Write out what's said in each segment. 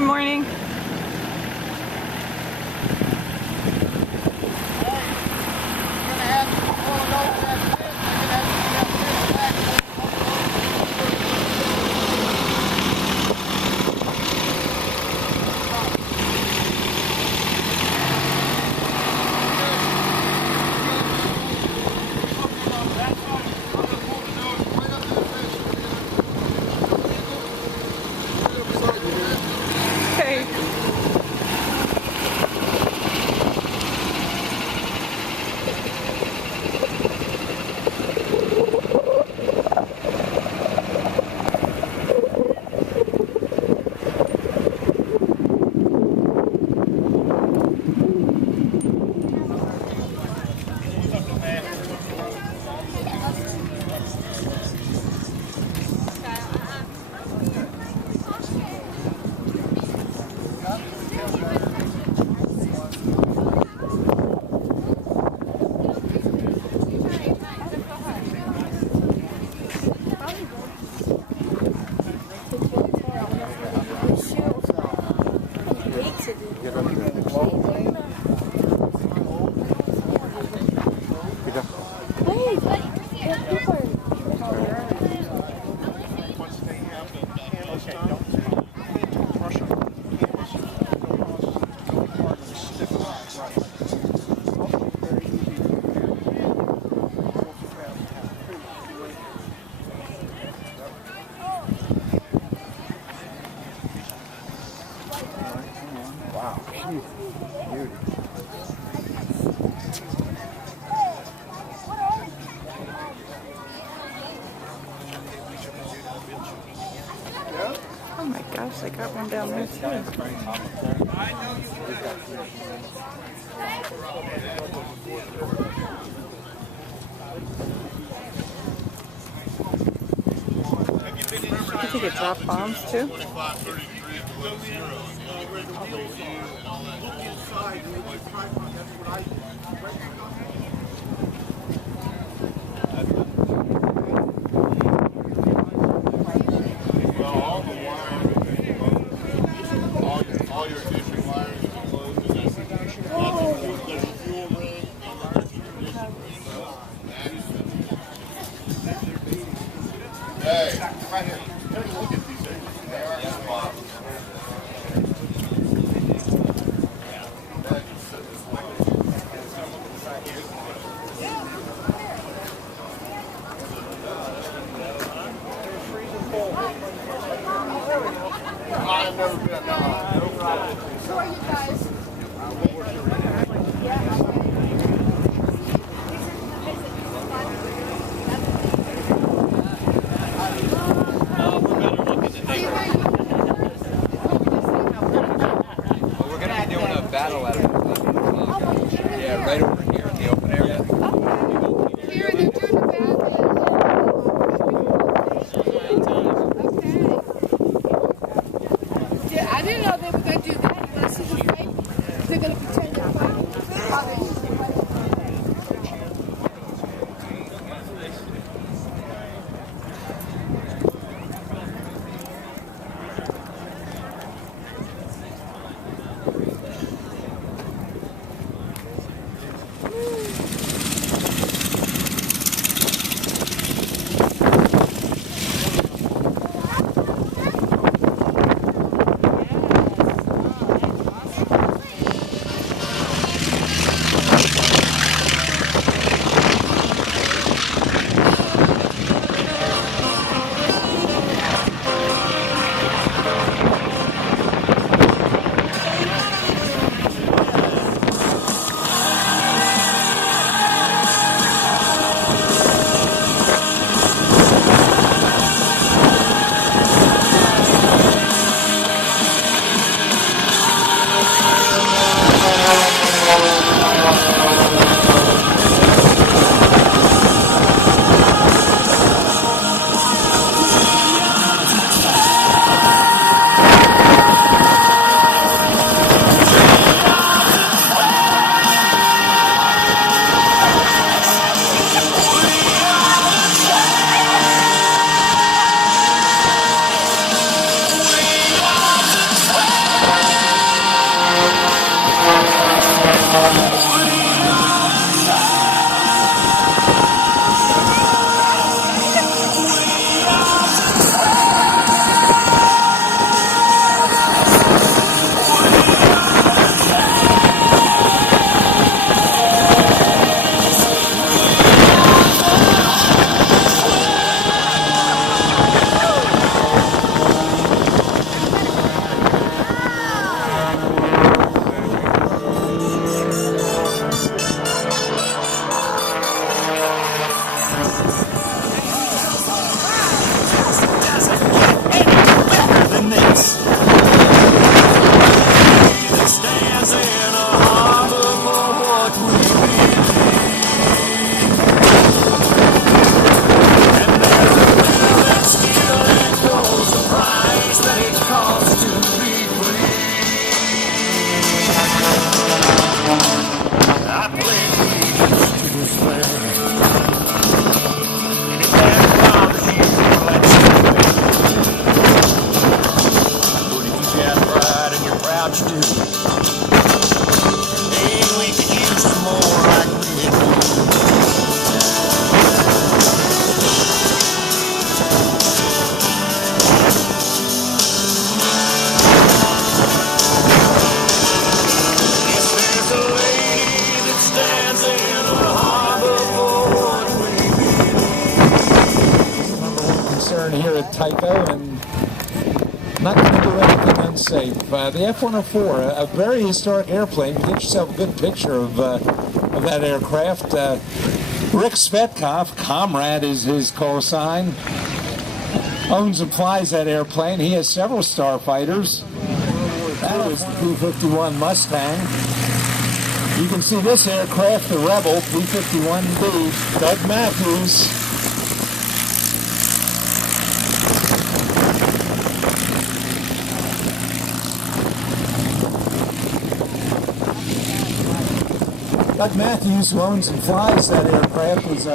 Good morning. Okay. Wow, she's beauty. Oh my gosh, I got one down there too. I think it dropped bombs too. All your existing wires are closed. There's a fuel ring. Hey, right here. Take a look at these things. They are spot. I've never been. No problem. Who are you guys? We're going to be doing a battle at it. Yeah, right over here in the open area. Here, they're doing a battle. Okay. Yeah, I didn't know they were going to do that. You want to see the fight? They're going to pretend they're fighting. How they usually fight. Here at Tico, and not going to do anything unsafe. The F-104, a very historic airplane. You get yourself a good picture of that aircraft. Rick Svetkov, Comrade is his call sign, owns and flies that airplane. He has several starfighters. That is the P-51 Mustang. You can see this aircraft, the Rebel P-51B, Doug Matthews. Doug Matthews, who owns and flies that aircraft, was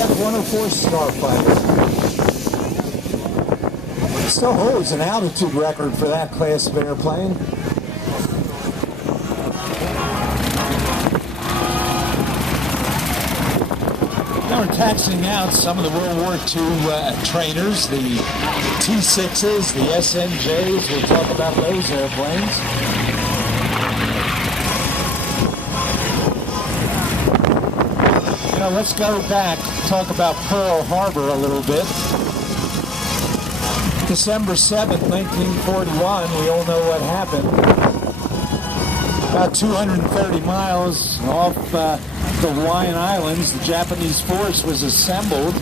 F-104 Starfighter. Still holds an altitude record for that class of airplane. Now we're taxiing out some of the World War II trainers, the T-6s, the SNJs. We'll talk about those airplanes. Now let's go back, talk about Pearl Harbor a little bit. December 7th, 1941, we all know what happened. About 230 miles off the Hawaiian Islands, the Japanese force was assembled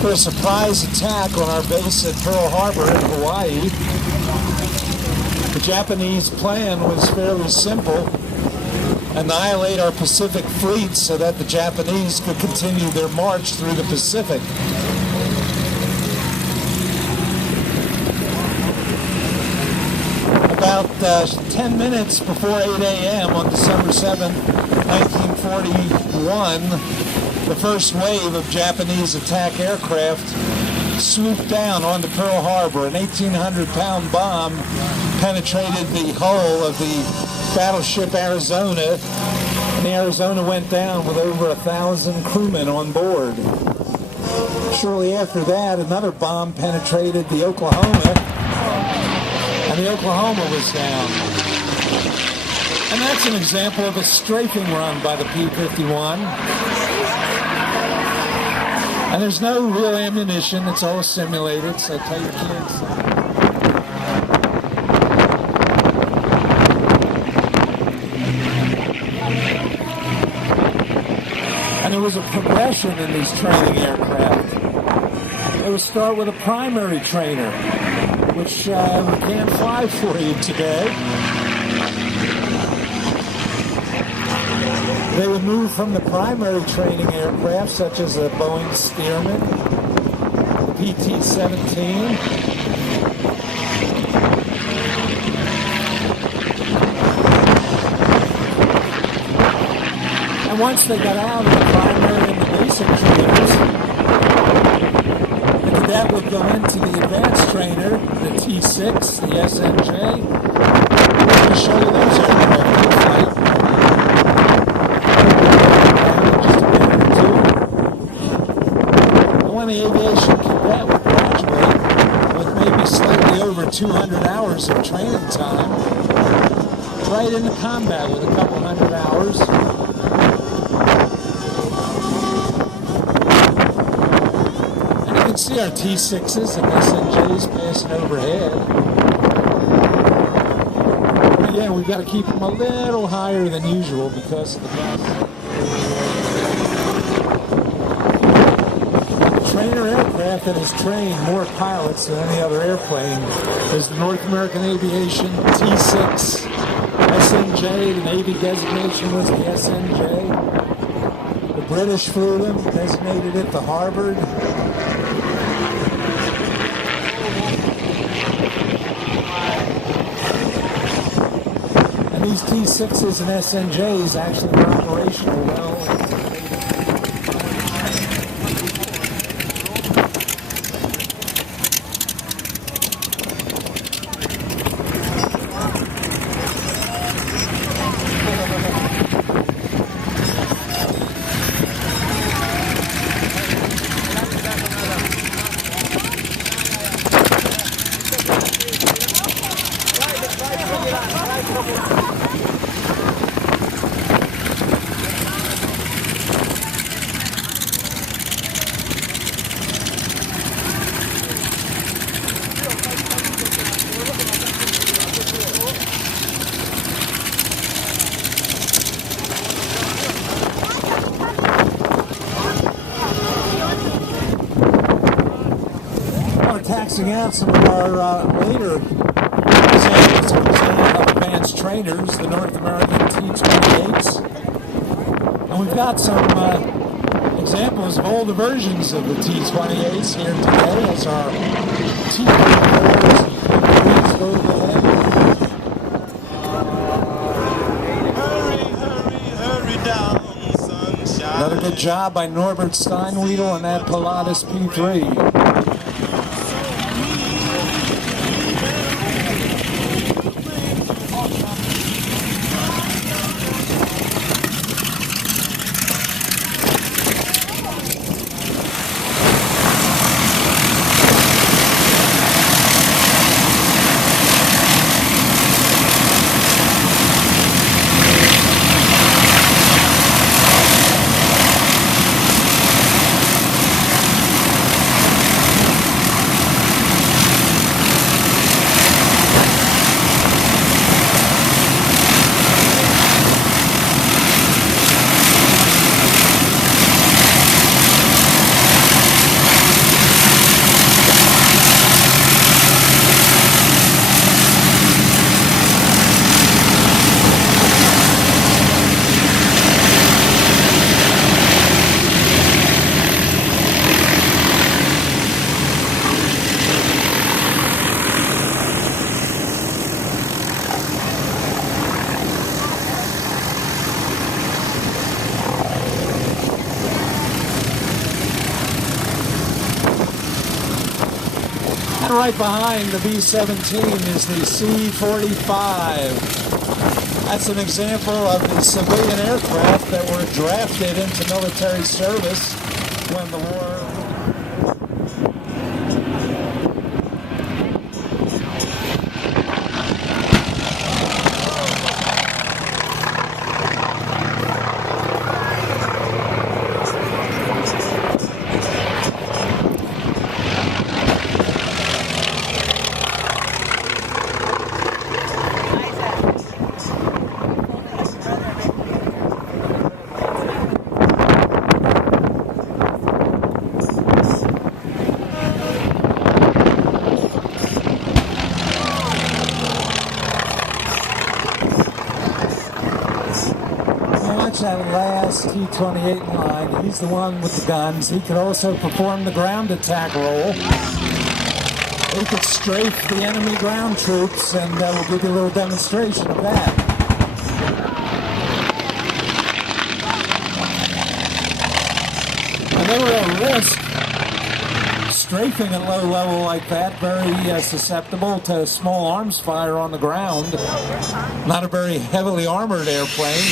for a surprise attack on our base at Pearl Harbor in Hawaii. The Japanese plan was fairly simple: annihilate our Pacific fleet so that the Japanese could continue their march through the Pacific. About 10 minutes before 8 a.m. on December 7, 1941, the first wave of Japanese attack aircraft swooped down onto Pearl Harbor. An 1,800-pound bomb penetrated the hull of the battleship Arizona, and the Arizona went down with over 1,000 crewmen on board. Shortly after that, another bomb penetrated the Oklahoma, and the Oklahoma was down. And that's an example of a strafing run by the P-51. And there's no real ammunition, it's all simulated, so tell your kids. And there was a progression in these training aircraft. It would start with a primary trainer, which we can't fly for you today. They would move from the primary training aircraft, such as a Boeing Stearman, the PT-17, and once they got out of the primary and the basic trainers, the cadet would go into the advanced trainer, the T6, the SNJ. We're going to show you those aircraft in flight. When the aviation cadet would graduate with maybe slightly over 200 hours of training time, right into combat with a couple hundred hours. And you can see our T6s and SNJs passing overhead. But yeah, we've got to keep them a little higher than usual because of the dust. Trainer aircraft that has trained more pilots than any other airplane is the North American Aviation T6 SNJ. The Navy designation was the SNJ. The British flew them, designated it the Warbird. And these T6s and SNJs actually were operational well. Taxing out some of our later examples of advanced trainers, the North American T-28s. And we've got some examples of older versions of the T-28s here today as our T-34s and T-3s go to the Hurry down, sunshine. Another good job by Norbert Steinwiedel and that Pilatus P-3. And right behind the B-17 is the C-45. That's an example of the civilian aircraft that were drafted into military service when the war. watch that last T-28 in line. He's the one with the guns. He could also perform the ground attack role. He could strafe the enemy ground troops, and we'll give you a little demonstration of that. And they were at risk. Strafing at low level like that, very susceptible to small arms fire on the ground. Not a very heavily armored airplane.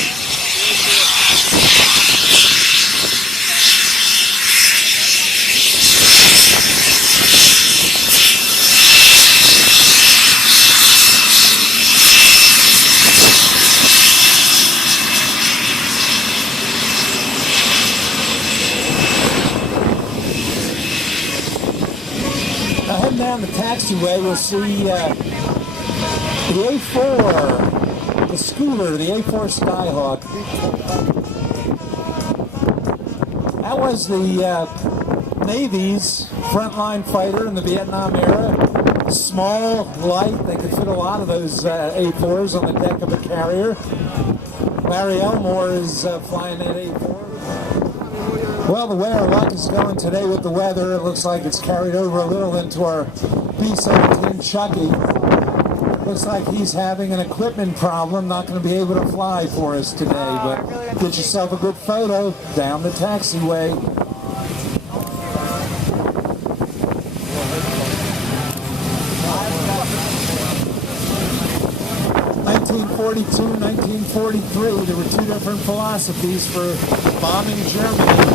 Now heading down the taxiway, we'll see the A4, the Schooler, the A4 Skyhawk. That was the Navy's frontline fighter in the Vietnam era. Small, light, they could fit a lot of those A4s on the deck of a carrier. Larry Elmore is flying that A4. Well, the way our luck is going today with the weather, it looks like it's carried over a little into our B-17 Chucky. Looks like he's having an equipment problem, not going to be able to fly for us today, but get yourself a good photo down the taxiway. (1942, 1943), there were two different philosophies for bombing Germany.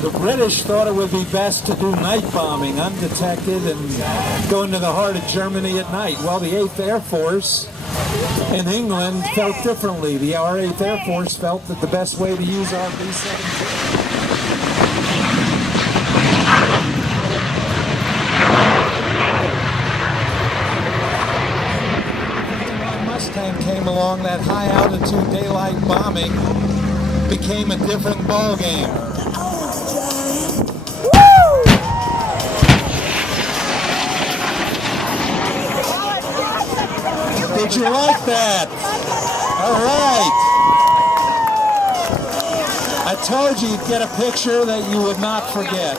The British thought it would be best to do night bombing, undetected, and go into the heart of Germany at night. Well, the 8th Air Force in England felt differently. Our 8th Air Force felt that the best way to use our B-17 Mustang came along, that high altitude daylight bombing became a different ballgame. Did you like that? All right. I told you you'd get a picture that you would not forget.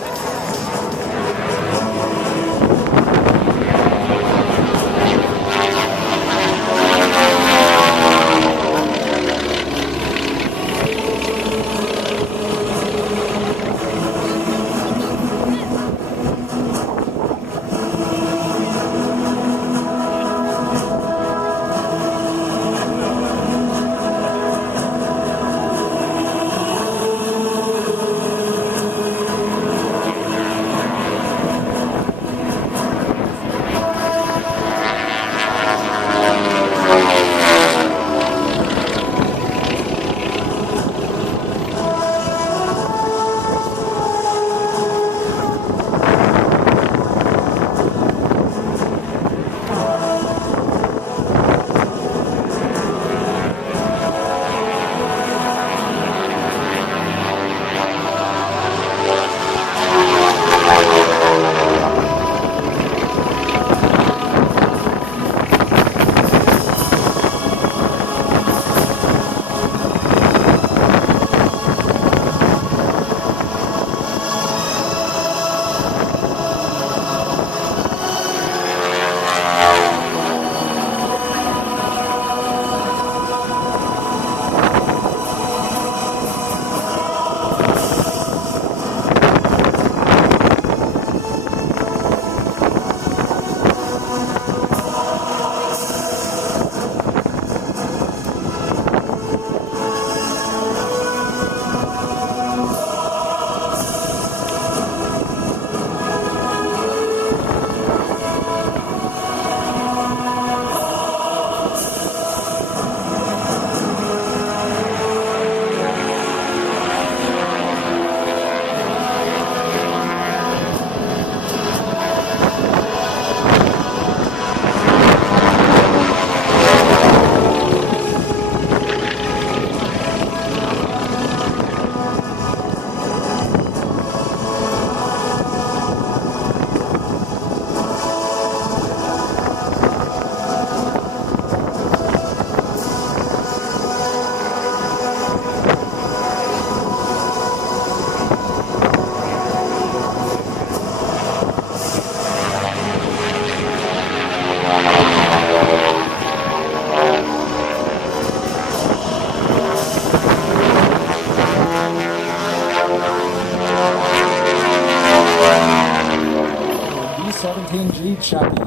Chucky.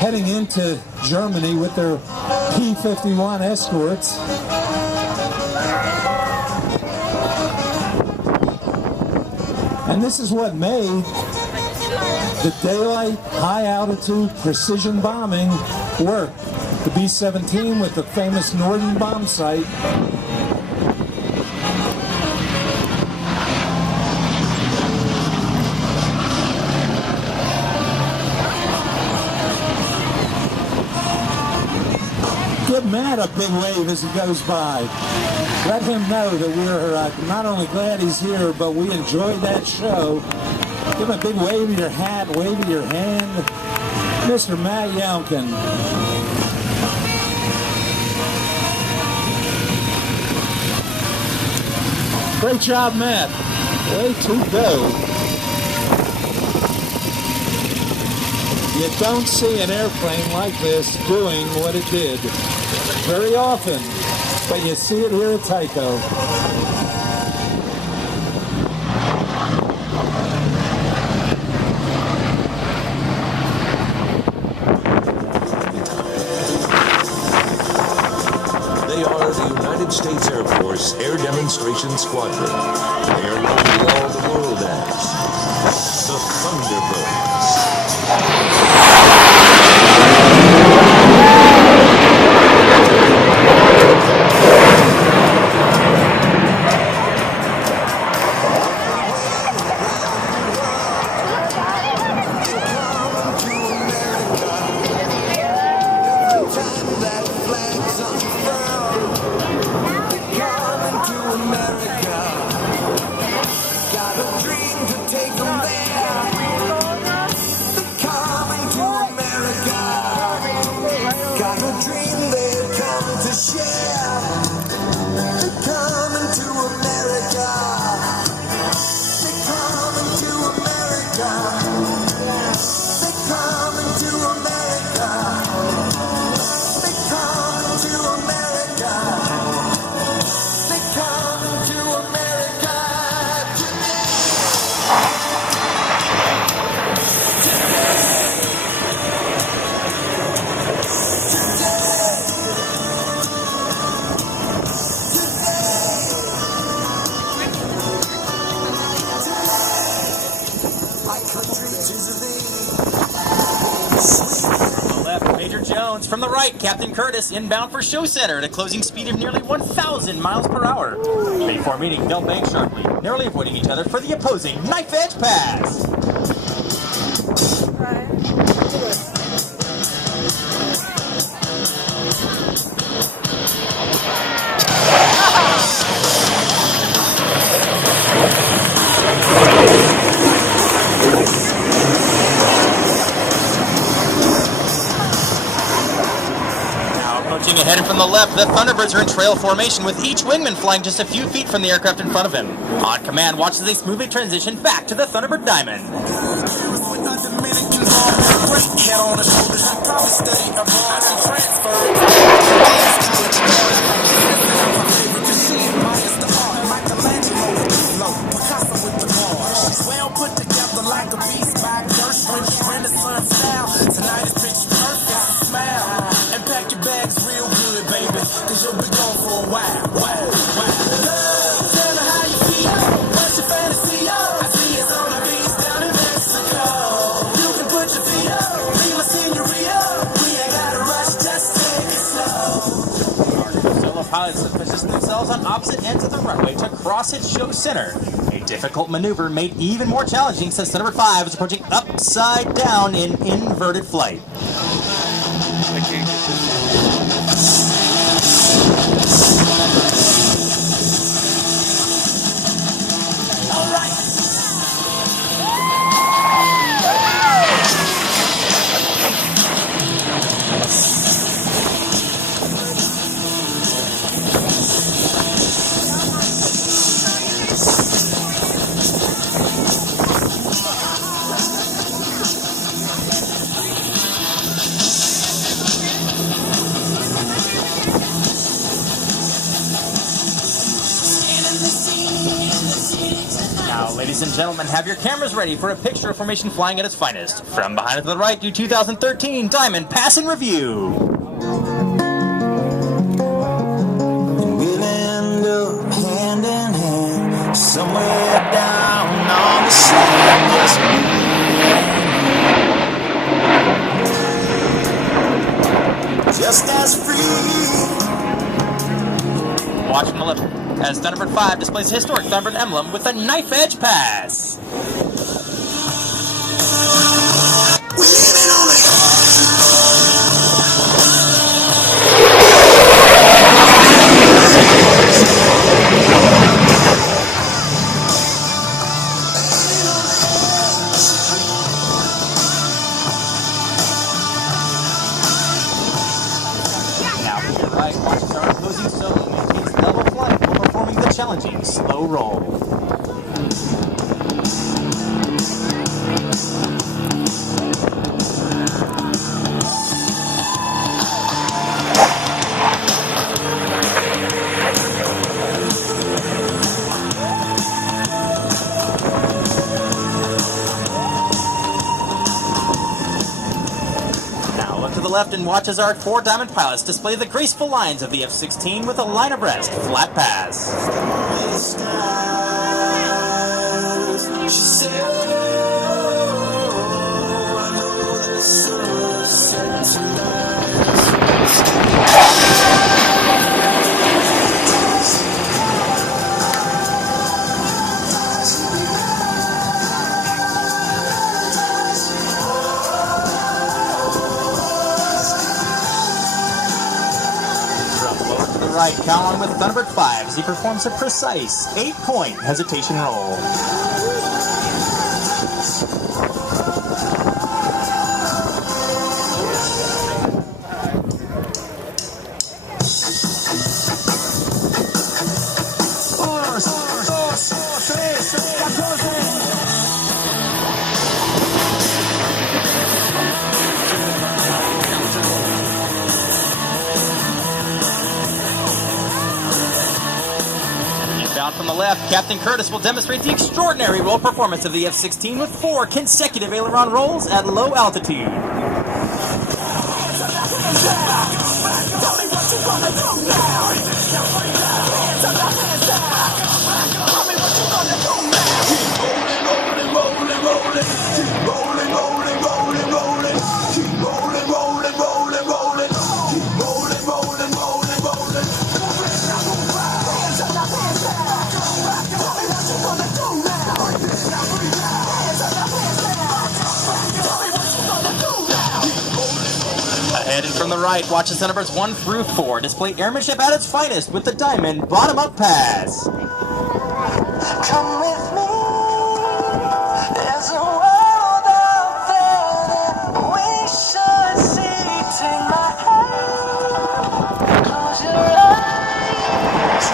Heading into Germany with their P-51 escorts. And this is what made the daylight, high-altitude precision bombing work. The B-17 with the famous Norden bomb sight. Give Matt a big wave as he goes by. Let him know that we're not only glad he's here, but we enjoyed that show. Give him a big wave of your hat, wave of your hand. Mr. Matt Younkin. Great job, Matt. Way to go. You don't see an airplane like this doing what it did very often, but you see it here at Tico. They are the United States Air Force Air Demonstration Squadron. They are known to all the world as the Thunderbirds. From the right, Captain Curtis inbound for Show Center at a closing speed of nearly 1,000 miles per hour. Before meeting, they'll bank sharply, narrowly avoiding each other for the opposing knife edge pass. Heading from the left, the Thunderbirds are in trail formation with each wingman flying just a few feet from the aircraft in front of him. On command, watch as they smoothly transition back to the Thunderbird Diamond. Pilots have positioned themselves on opposite ends of the runway to cross at Show Center. A difficult maneuver made even more challenging since number 5 is approaching upside down in inverted flight. Ladies and gentlemen, have your cameras ready for a picture of formation flying at its finest. From behind to the right, your 2013 Diamond Pass and Review. We'll end up hand in hand, somewhere down on the sand. Just as free. Watch from the left as Thunderbird 5 displays the historic Thunderbird emblem with a knife edge pass. We're living on the Now to your right, watches our opposing solo maintains level flight while performing the challenging slow roll. Left and watch as our 4 Diamond pilots display the graceful lines of the F-16 with a line abreast flat pass. she said, oh, I know the sun set Right, count on with Thunderbird 5 as he performs a precise 8-point hesitation roll. From the left, Captain Curtis will demonstrate the extraordinary roll performance of the F-16 with 4 consecutive aileron rolls at low altitude. Headed from the right, watch the Thunderbirds 1 through 4 display airmanship at its finest with the Diamond bottom-up pass. Come with me. There's a world out there that we should see. Take my hand. Close your eyes.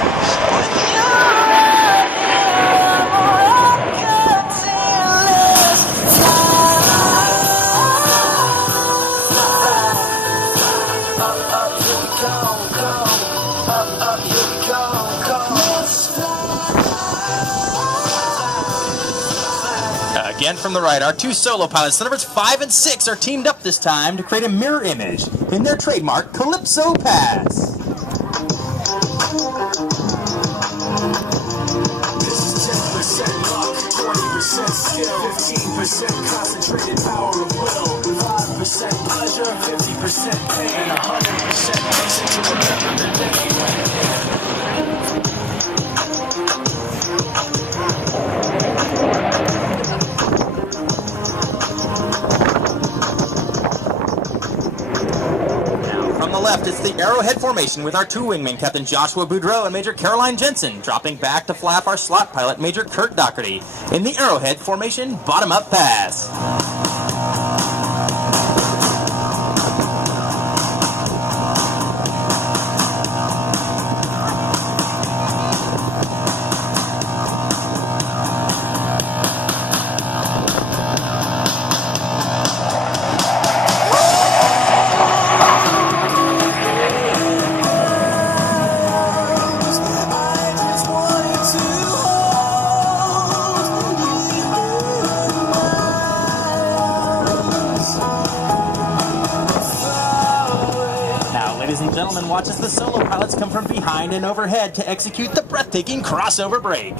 With you right here, I'm walking till it's Again from the right, our 2 solo pilots, Thunderbirds 5 and 6, are teamed up this time to create a mirror image in their trademark Calypso pass. This is 10% luck, 20% skill, 15% concentrated power of will, 5% pleasure, 50% pain, 100% reason to remember the day when. From the left, it's the arrowhead formation with our 2 wingmen, Captain Joshua Boudreau and Major Caroline Jensen, dropping back to flap our slot pilot, Major Kurt Doherty, in the arrowhead formation bottom-up pass. watch as the solo pilots come from behind and overhead to execute the breathtaking crossover break.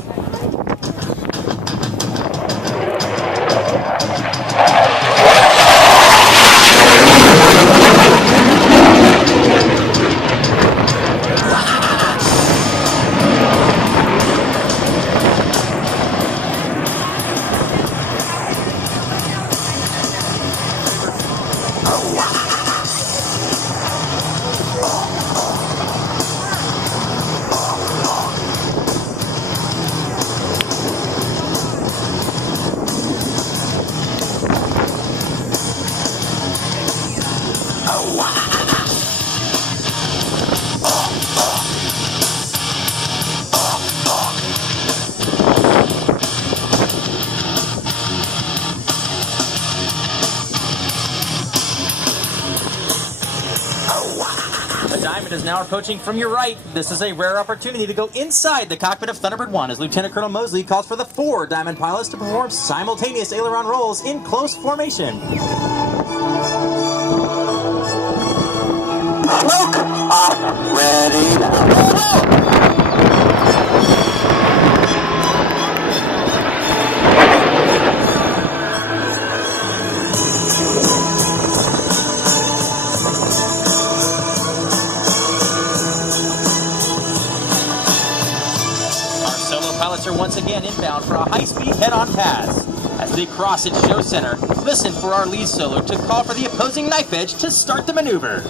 Is now approaching from your right. This is a rare opportunity to go inside the cockpit of Thunderbird 1 as Lieutenant Colonel Mosley calls for the 4 Diamond pilots to perform simultaneous aileron rolls in close formation. Look up, ready now. Are once again inbound for a high-speed head-on pass. As they cross its show center, listen for our lead solo to call for the opposing knife edge to start the maneuver.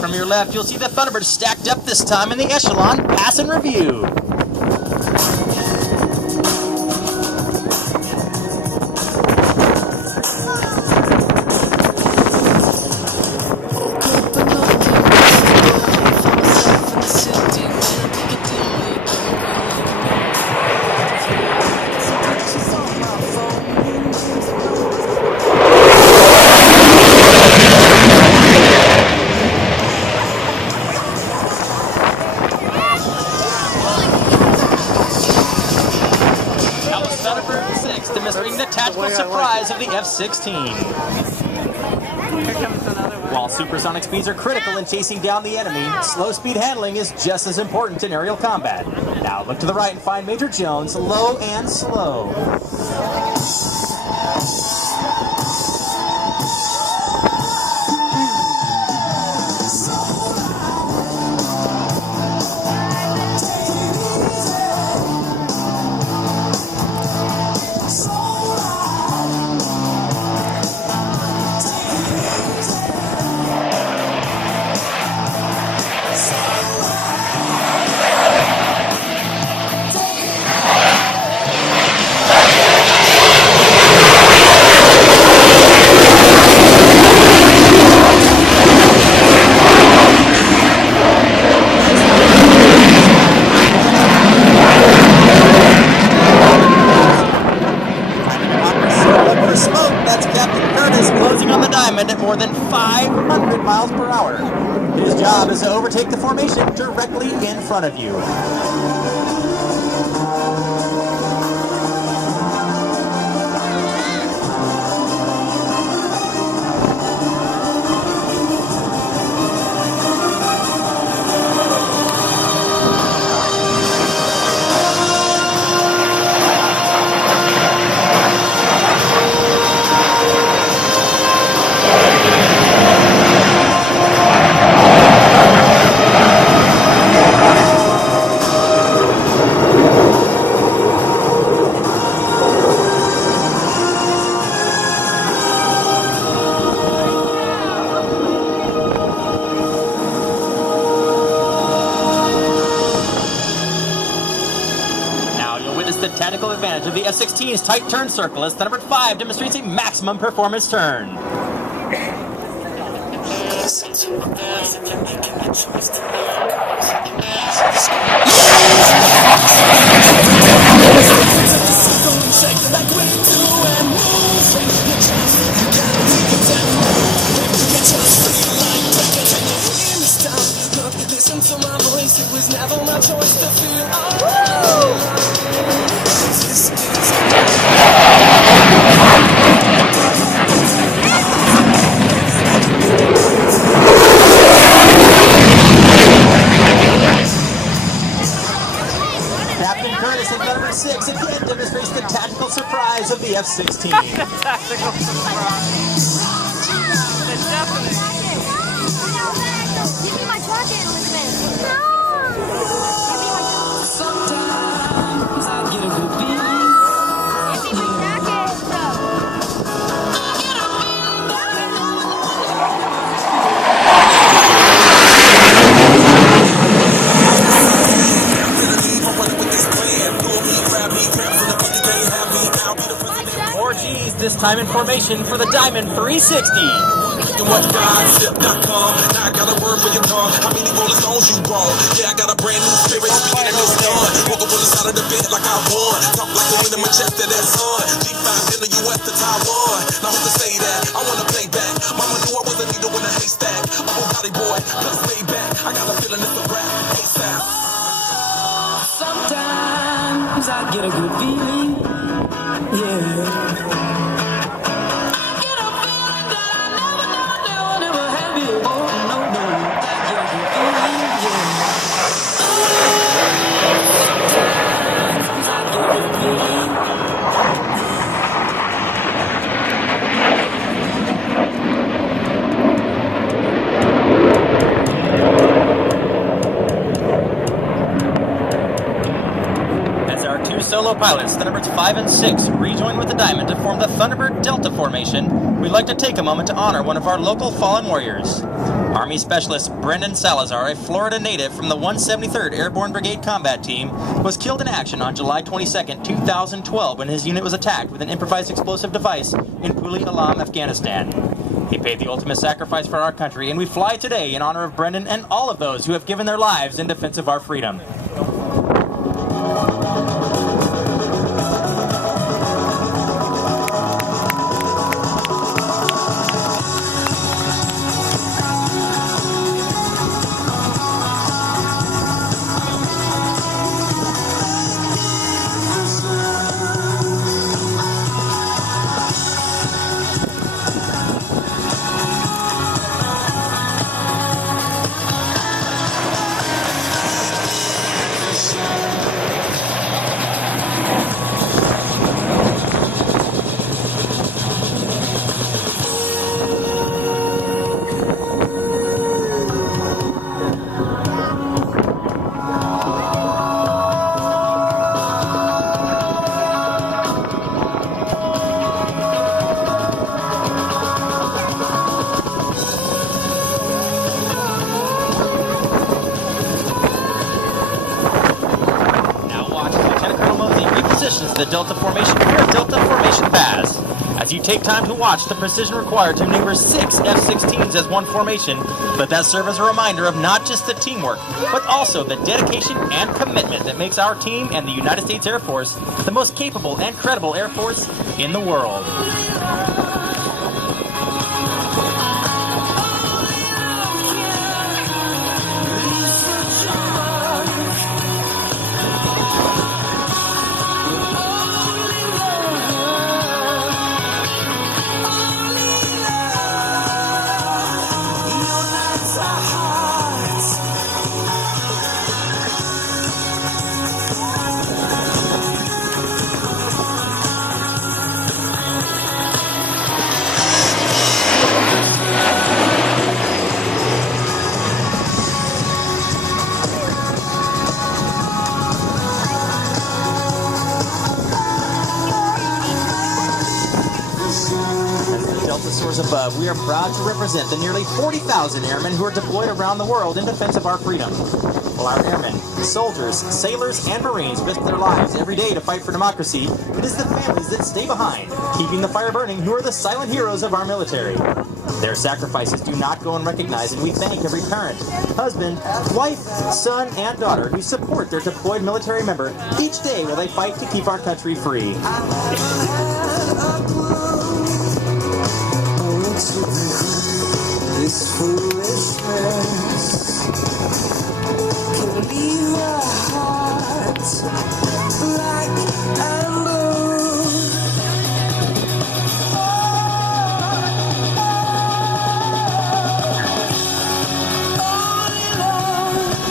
From your left, you'll see the Thunderbird stacked up this time in the echelon pass and review. Demonstrating the tactical surprise of the F-16. While supersonic speeds are critical in chasing down the enemy, slow speed handling is just as important in aerial combat. Now look to the right and find Major Jones, low and slow. At more than 500 miles per hour. His job is to overtake the formation directly in front of you. the F-16's tight turn circle as Thunderbird 5 demonstrates a maximum performance turn. It was never my choice to feel Captain Curtis in Thunderbird 6 again demonstrates the tactical surprise of the F-16. Tactical surprise. It's definitely. Give me my jacket, Elizabeth. No! sometimes I get a good feeling. Give me my jacket. More G's, this time in formation for the Diamond 360. Now I got a word for your tongue. How many rolling stones you grown? Yeah, I got a brand new spirit speaking in this done. Woke up on the side of the bed like I won. Talk like the wind in my chest to that sun. G5 in the US to Taiwan. Now who can say that? I wanna play back. Mama knew I was a needle in a haystack. I'm a body boy, cause way back. I got a feeling it's a rap. ASAP. Sometimes I get a good feeling. Yeah. Solo pilots, Thunderbirds 5 and 6, rejoin with the Diamond to form the Thunderbird Delta formation. We'd like to take a moment to honor one of our local fallen warriors. Army Specialist Brendan Salazar, a Florida native from the 173rd Airborne Brigade Combat Team, was killed in action on July 22, 2012 when his unit was attacked with an improvised explosive device in Puli Alam, Afghanistan. He paid the ultimate sacrifice for our country, and we fly today in honor of Brendan and all of those who have given their lives in defense of our freedom. The Delta Formation here at Delta Formation Pass. As you take time to watch the precision required to maneuver 6 F-16s as one formation, let that serve as a reminder of not just the teamwork, but also the dedication and commitment that makes our team and the United States Air Force the most capable and credible Air Force in the world. Above, we are proud to represent the nearly 40,000 airmen who are deployed around the world in defense of our freedom. While our airmen, soldiers, sailors, and Marines risk their lives every day to fight for democracy, it is the families that stay behind, keeping the fire burning, who are the silent heroes of our military. Their sacrifices do not go unrecognized, and we thank every parent, husband, wife, son, and daughter who support their deployed military member each day while they fight to keep our country free. This foolishness can leave our hearts black and blue. Only love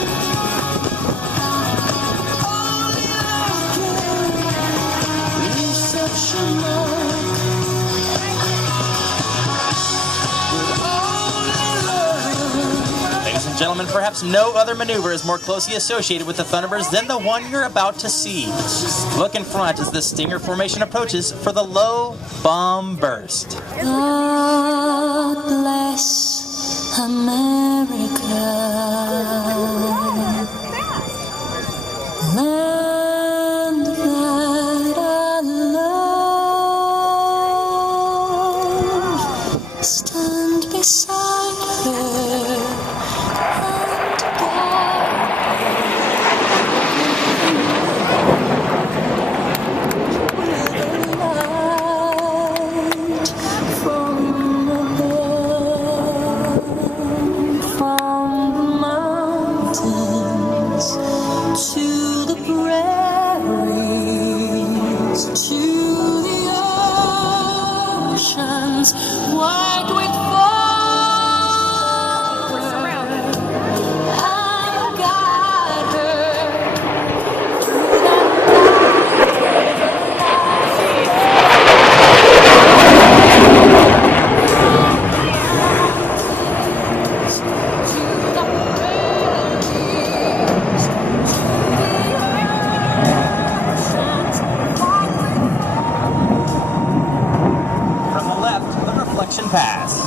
can leave such a mark. Ladies and gentlemen, perhaps no other maneuver is more closely associated with the Thunderbirds than the one you're about to see. Look in front as the Stinger formation approaches for the low bomb burst. God bless America, land that I love. Stand beside her. Wide with and guide her through From the left, the reflection pass.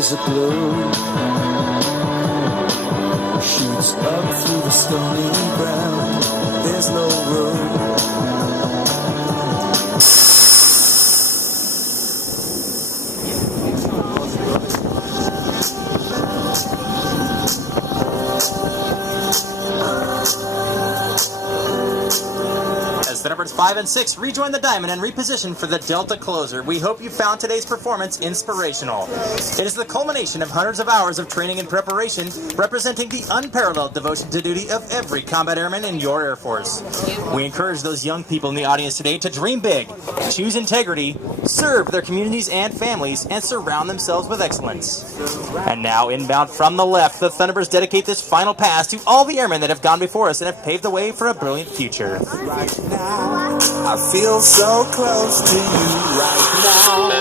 is a blue, shoots up through the stony ground. There's no room. As the numbers 5 and 6 rejoin the diamond and reposition for the Delta closer, we hope you found today's performance inspirational. It is the culmination of hundreds of hours of training and preparation, representing the unparalleled devotion to duty of every combat airman in your Air Force. We encourage those young people in the audience today to dream big, choose integrity, serve their communities and families, and surround themselves with excellence. And now, inbound from the left, the Thunderbirds dedicate this final pass to all the airmen that have gone before us and have paved the way for a brilliant future. I feel so close to you right now.